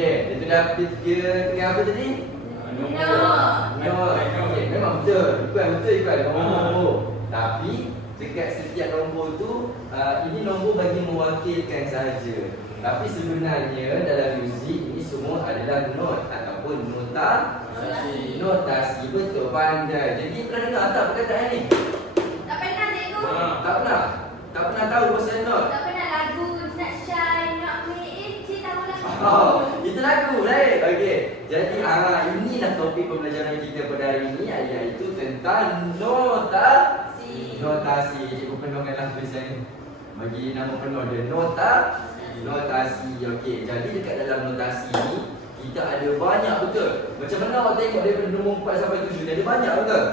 Okey, dia dengan apa tadi? Nombor. Okey, memang betul. Ikut nombor. Tapi dekat setiap nombor tu ini nombor bagi mewakilkan saja. Tapi sebenarnya dalam muzik ini semua adalah not ataupun notasi. Betul, pandai. Jadi pernah dengar tak perkataan ni? Tak pernah cikgu. Tak pernah. Tak pernah tahu pasal not. Tak pernah lagu nak shine, nak make it, tahu lah. Oh, itu lagu lain. Okey. Jadi inilah topik pembelajaran kita pada hari ini, iaitu tentang notasi. Cikgu penuhkanlah tulisan ni. Bagi nama penuh dia notasi. Okey. Jadi dekat dalam notasi ni kita ada banyak betul. Macam mana awak tengok daripada nombor 4 sampai 7 dia ada banyak betul?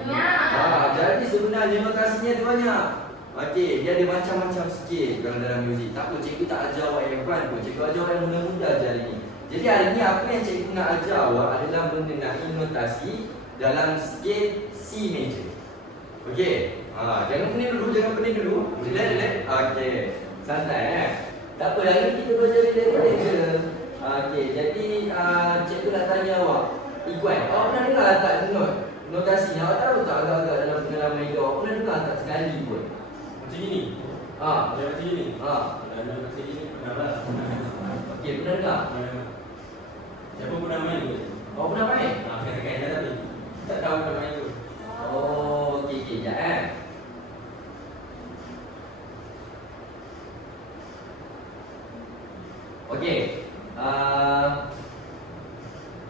Banyak. Jadi sebenarnya notasinya ada banyak. Okey, dia ada macam-macam sikit kalau dalam muzik. Tak apa, cikgu tak ajar awak yang fun pun. Cikgu ajar awak yang mudah-mudah je hari ni. Jadi hari ni apa yang cikgu nak ajar awak adalah mengenai notasi dalam skale C major. Okey. Jangan pening dulu. Relax. Okey. Santai Tak apa, hari ni kita belajar relax je. Okey, jadi cikgu nak tanya awak. Ikhwan, awak pernah dengar tak notasi ni? Awak tahu tak agak-agak dalam pengalaman hidup awak pernah dengar tak sekali pun? Macam ini. Macam ini. Macam ini pernah lah. Okey, pernah dengar? Siapa pernah main tu? Awak pernah main? Kan tapi tak tahu pernah main tu. Oh, okey, sekejap Okey.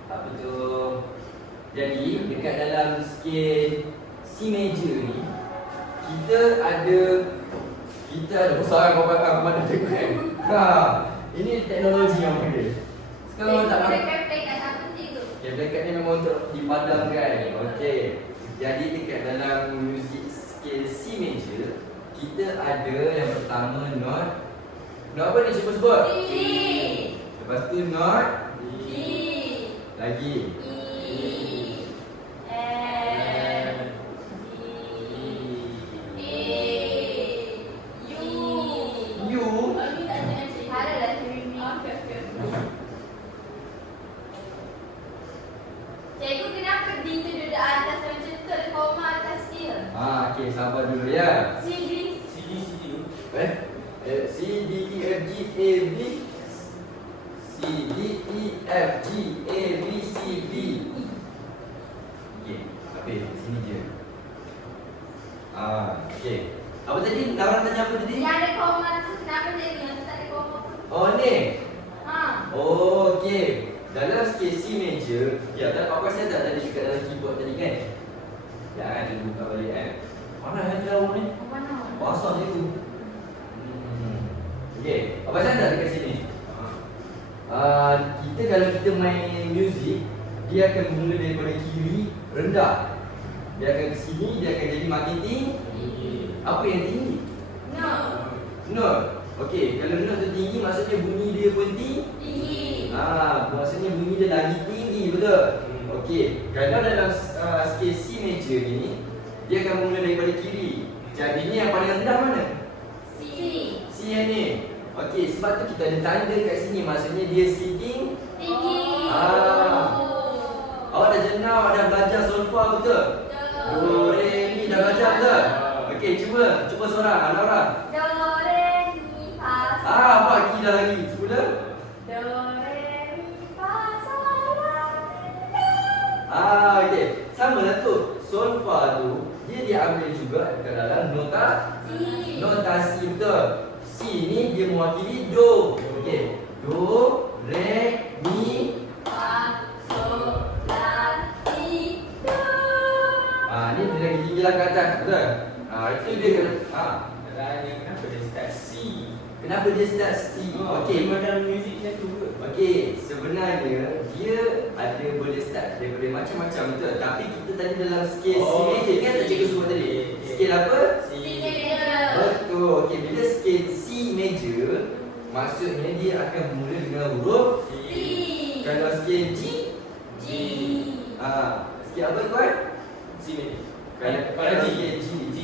Apa tu? Jadi dekat dalam skale C major ni kita ada besar kau mana cikgu kan. Ini teknologi yang panggil. Sekarang tak nak. Dekat ni memang untuk dipadamkan. Okey. Jadi dekat dalam muzik scale C major kita ada yang pertama not apa ni sebut? D. Lepas tu not D. lagi E. F. G. A. U. U. Cikgu, kenapa D tu duduk atas macam tu? Ada koma atas dia. Okey, sabar dulu ya. C, D. C D E F G A B C D E F G A B C D. Okey, habis sini je. Okey. Apa tadi? Orang tanya apa tadi? Yang ada koma tu kenapa cikgu? Yang tu tak ada koma. Oh ni. Oh, okey. Dalam skale C major, ya tak apa saya tak tadi dekat dalam keyboard tadi kan? Ya, dia buka balik Mana yang jauh ni? mana? Basah je tu. Okey, apa saya tak dekat sini? Kita kalau kita main muzik, dia akan bermula daripada kiri rendah. Dia akan ke sini, dia akan jadi makin tinggi. Apa yang tinggi? No. Note. Okey, kalau note tu tinggi maksudnya bunyi dia pun Tinggi. maksudnya bunyi dia lagi tinggi, betul? Okey, kalau dalam skale C major ni, dia akan mula daripada kiri. Jadi ni yang paling rendah mana? C. C yang ni. Okey, sebab tu kita ada tanda kat sini, maksudnya dia sitting. Tinggi. Awak dah jenau, awak dah belajar solfa, betul? Do, re, mi dah belajar, betul? Okey, cuba seorang, Laura. Do, re, mi, fa, sol. Apa lagi dah lagi? Cuba. Do, re, mi, fa, sol, la, si, Okey. Sama lah tu. Solfa tu dia diambil juga dekat dalam notasi, betul. C ni dia mewakili do. Okey. Do, re, mi, fa, sol, la, si, do. ni dia lagi tinggi lah ke atas, betul? Itu dia Kenapa dia start C? kenapa dia start C? Okey. Dalam muzik dia tu ke? Okey, sebenarnya dia ada boleh start daripada macam-macam, betul. Tapi kita tadi dalam scale C major kan tak cikgu sebut tadi. Scale apa? C major. Betul. Okey, bila scale C major maksudnya dia akan bermula dengan huruf C. Kalau scale G, G. scale apa tuan? C major. Kalau scale G,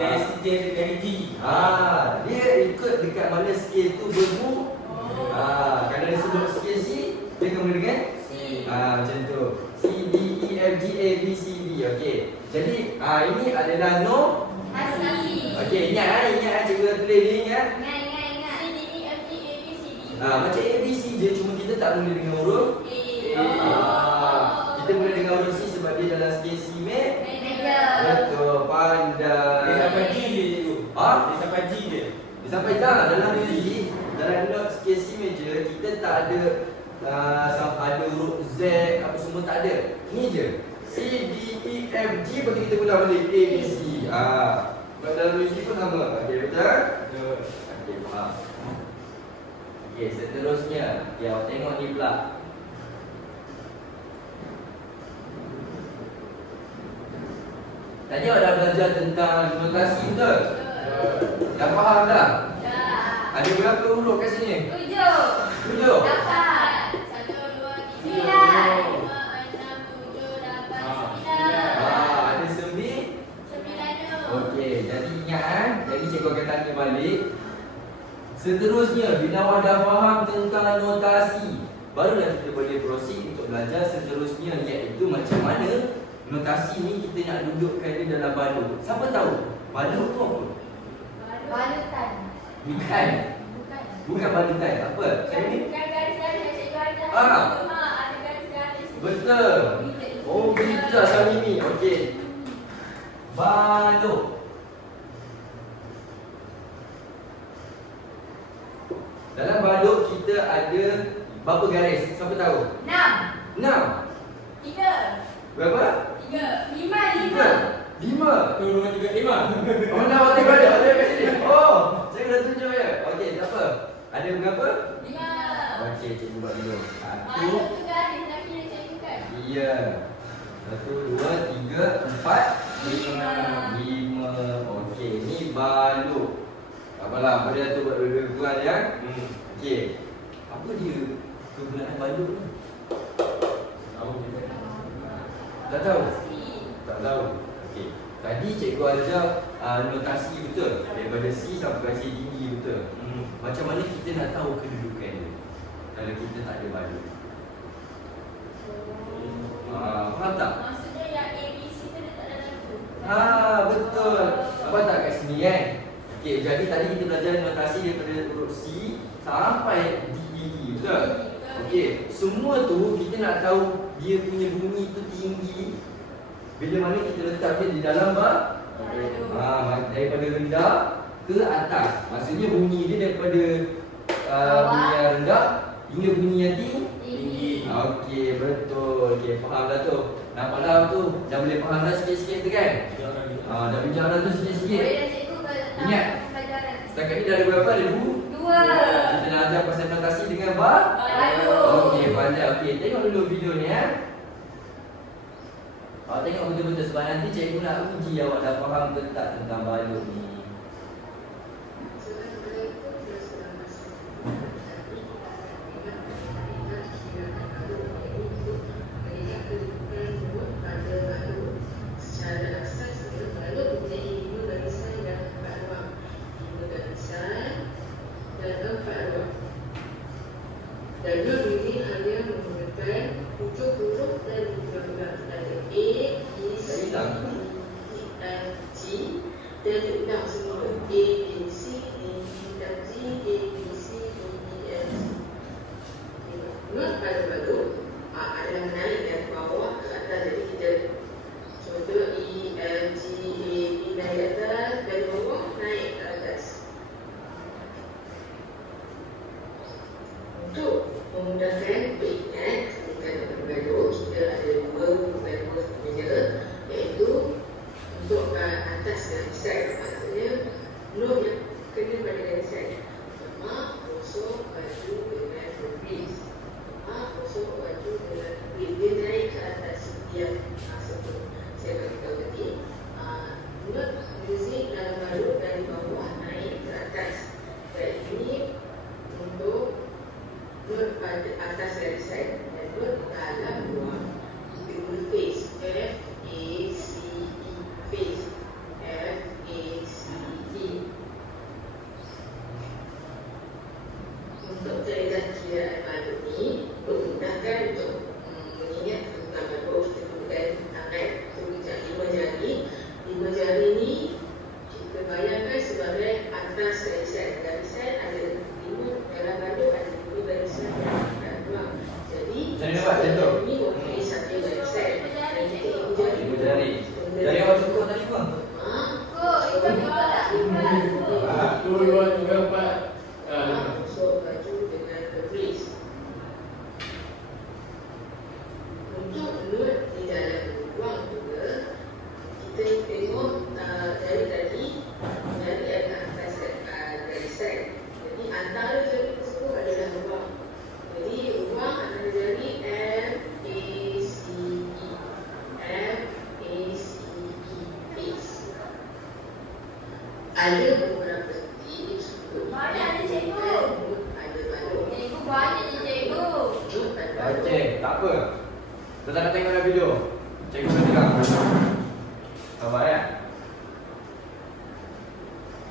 Dari G. dia ikut dekat mana scale tu berbu. Kalau disebut scale C, Macam ABC je, cuma kita tak mula dengan huruf A. Kita mula dengan huruf C sebab dia dalam skala C Major. betul, pandai. Dia sampai G je cikgu. Ah? Dia sampai G je. Dia sampai dalam muzik, dalam not skala C major, kita tak ada ada huruf Z apa semua tak ada. Ni je. C, D, E, F, G bagi kita ulang balik A, B, C. Dalam muzik pun sama. Okey, betul? Okey, faham. Okey, seterusnya. Okey, awak tengok ni pula. Tadi awak dah belajar tentang notasi betul? Dah faham dah? Dah. Ada berapa huruf kat sini? 7. 7. 8. 1, 2, 3, 4, 5, 6, 7, 8, 9. Ada 9. 9. Okey, jadi ingat jadi cikgu akan tanya balik. Seterusnya, bila awak dah faham tentang notasi, barulah kita boleh proceed untuk belajar seterusnya, iaitu macam mana notasi ni kita nak dudukkan dia dalam balut. Siapa tahu? Balut tu apa? Balutan. Bukan. Bukan. Bukan balutan. Apa? Saya ni? Bukan garis-garis yang cikgu ada. Ah. Ada garis-garis. Betul. Oh, bijak Samimi. Okey. Balut. Dalam balut kita ada berapa garis? Siapa tahu? 6. 6. 3. Berapa? 3. 5. 5. 1, 2, 3, 5. Oh, nak waktu ada kat sini. Oh, saya kena tunjuk ya. Okey, tak apa. Ada berapa? 5. Okey, cikgu buat dulu. Balut tu garis nak kira cikgu kan? Iya. 1, 2, 3, 4, 5. Okey, ni balut. Tak apalah, apa dia tu buat lebih kurang ya. Okey. Apa dia kegunaan balut ni? Tahu je. Tak tahu? Pasti. Tak tahu. Okey. Tadi cikgu ajar notasi betul. Daripada C sampai C tinggi betul. Macam mana kita nak tahu kedudukan dia kalau kita tak ada balut? Faham tak? Maksudnya yang ABC tu letak dalam tu. Betul. Nampak tak kat sini kan? Okey, jadi tadi kita belajar notasi daripada huruf C sampai D, betul? Okey, semua tu kita nak tahu dia punya bunyi tu tinggi bila mana kita letak dia di dalam daripada rendah ke atas. Maksudnya bunyi dia daripada bunyi yang rendah hingga bunyi yang tinggi. Okey, betul. Okey, faham dah tu. Nampak dah tu? Dah boleh faham dah sikit-sikit tu kan? Dah bincang dah tu sikit-sikit. Boleh dah cikgu kalau Ingat. pelajaran. Setakat ni dah ada berapa? Ada 2. Kita nak ajar pasal notasi dengan Balut. Okey, pandai. Okey, tengok dulu video ni ya. Awak tengok betul-betul sebab nanti cikgu nak uji awak dah faham ke tak tentang balut ni. Balut ini hanya menggunakan hujung huruf dan huruf ada A, B, C, D, E, F, G dan diulang semula A, B, C, D, E, F, G, A, B, C, D, E, F, G. Not pada balut adalah menarik dari bawah ke atas, jadi kita contoh E, F, G, A, B naik atas, dari bawah naik ke atas. Untuk memudahkan beringat ketika balut, kita ada 2 beberapa sebenarnya, iaitu untuk atas dan besar, maksudnya juga empat. Gosok baju dengan keris. Untuk not di dalam ruang juga, kita tengok dari tadi ada atas garisan. Jadi antara jari tersebut adalah ruang. Jadi ruang antara jari M, A, C, E. M, A, C, E, face. Ada beberapa tips untuk Mana ada cikgu? ada balok. Cikgu banyak je cikgu. Not dan balok. Okey, tak apa. Kita nak tengok dalam video. Cikgu akan tegang. Sabar ya.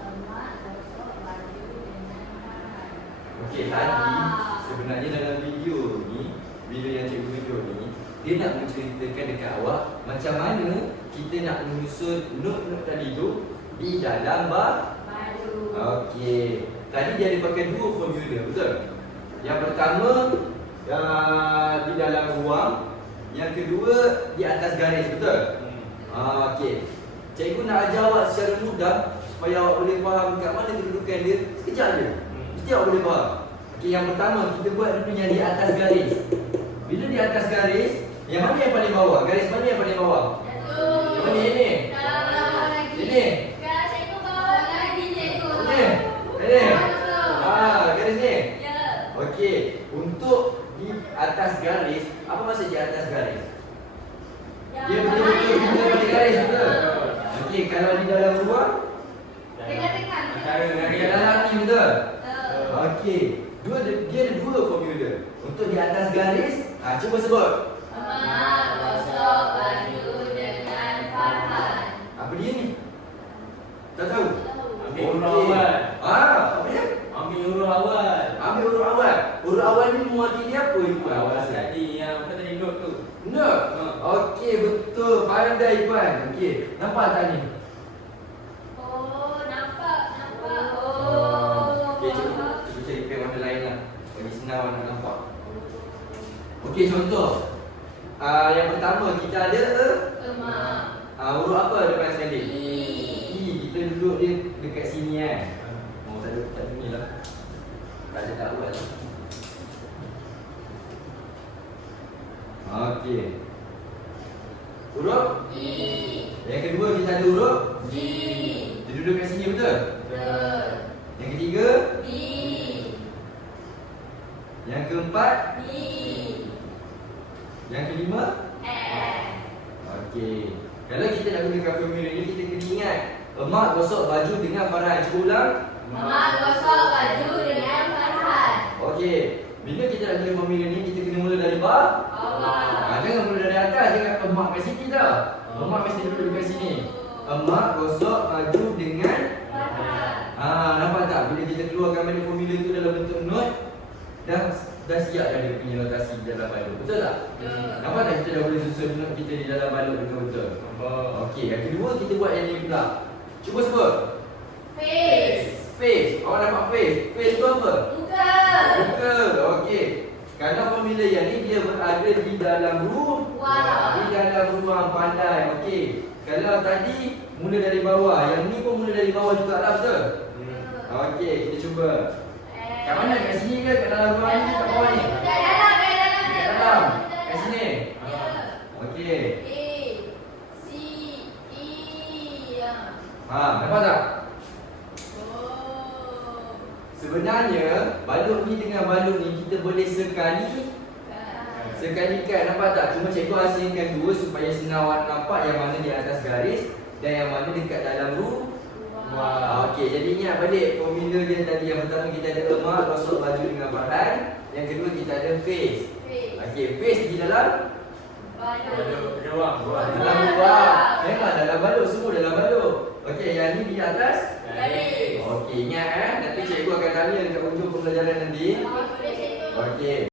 Emak gosok baju dengan tangan. Okey, tadi sebenarnya dalam video ni, video yang cikgu tunjuk ni, dia nak menceritakan dekat awak macam mana kita nak menyusun note-note tadi tu di dalam Baju. Okey. Tadi dia ada pakai dua formula, betul? Yang pertama di dalam ruang, yang kedua di atas garis, betul? Okey. Cikgu nak ajar awak secara mudah supaya awak boleh faham kat mana kedudukan dia. Sekejap je. Mesti awak boleh faham. Okey, yang pertama kita buat dulu yang di atas garis. Bila di atas garis, yang mana yang paling bawah? Garis mana yang paling bawah? Satu. Yang mana ini? Bawah lagi. Ini. Kak, cikgu bawah lagi cikgu. Ini. Ini. Betul. Garis ni. Ya. Okey, untuk di atas garis, apa maksud di atas garis? Dia betul-betul kita pada garis, betul? Okey, kalau di dalam ruang, Tengah-tengah. di dalam ni, betul? Betul. Okey, dia ada dua formula. Untuk di atas garis, cuba sebut. Emak gosok baju dengan Farhan. Apa dia ni? Tak tahu. Ambil huruf awal. Apa dia? Ambil huruf awal. Ambil huruf awal. Huruf awal ni mewakili apa Ipan? Awal tadi yang apa tadi note tu. No. Okey, betul. Pandai Ipan. Okey, nampak tak ni? Oh, nampak. Oh. Okey, cuba cari pen warna lain lah. Bagi senang nak nampak. Okey, contoh. Yang pertama kita ada Emak. huruf apa depan sekali? I. Kita duduk dia dekat sini kan. Oh, tak ada ni lah. Tak ada kat awal. Okey. Huruf? I. Yang kedua kita ada huruf? G. Dia duduk kat sini, betul? Betul. Yang ketiga? B. Yang keempat? B. Yang kelima? F. Okey. Kalau kita nak gunakan formula ni, kita kena ingat emak gosok baju dengan Farhan. Cuba ulang. Emak gosok baju dengan Farhan. Okey. Bila kita nak guna formula ni, kita kena mula dari bawah. Bawah. Jangan mula dari atas. Jangan emak kat sini dah. Emak mesti duduk dekat sini. Emak gosok baju dengan Farhan. nampak tak? Bila kita keluarkan balik formula tu dalam bentuk note, dah siap dah dia punya notasi di dalam balok. Betul tak? Nampak tak kita dah boleh susun note kita di dalam balok dengan betul? Okey, yang kedua kita buat yang ni pula. Cuba sebut. Face. Face. Awak nampak face? Face tu apa? Muka. Muka. Okey. Kalau formula yang ni dia berada di dalam ruang. Ruang. Di dalam ruang pandai. Okey. Kalau tadi mula dari bawah, yang ni pun mula dari bawah juga lah, betul? Okey, kita cuba. Kat mana? Kat sini ke? Kat dalam ruang ni? Kat bawah ni? Kat dalam. Kat dalam? Kat sini? Ya. Okey. A. C. E. Ya. Nampak tak? Oh. Sebenarnya balok ni dengan balok ni kita boleh sekalikan, nampak tak? Cuma cikgu asingkan dua supaya senang awak nampak yang mana di atas garis dan yang mana dekat dalam ruang. Okey, jadi ingat balik formula dia tadi. Yang pertama kita ada emak gosok baju dengan Farhan. Yang kedua kita ada face. Okey, face di dalam Balok. Ruang. dalam ruang. Memang dalam balok, semua dalam balok. Okey, yang ni di atas. Garis. Okey, ingat nanti cikgu akan tanya dekat hujung pembelajaran nanti. Boleh cikgu. Okey.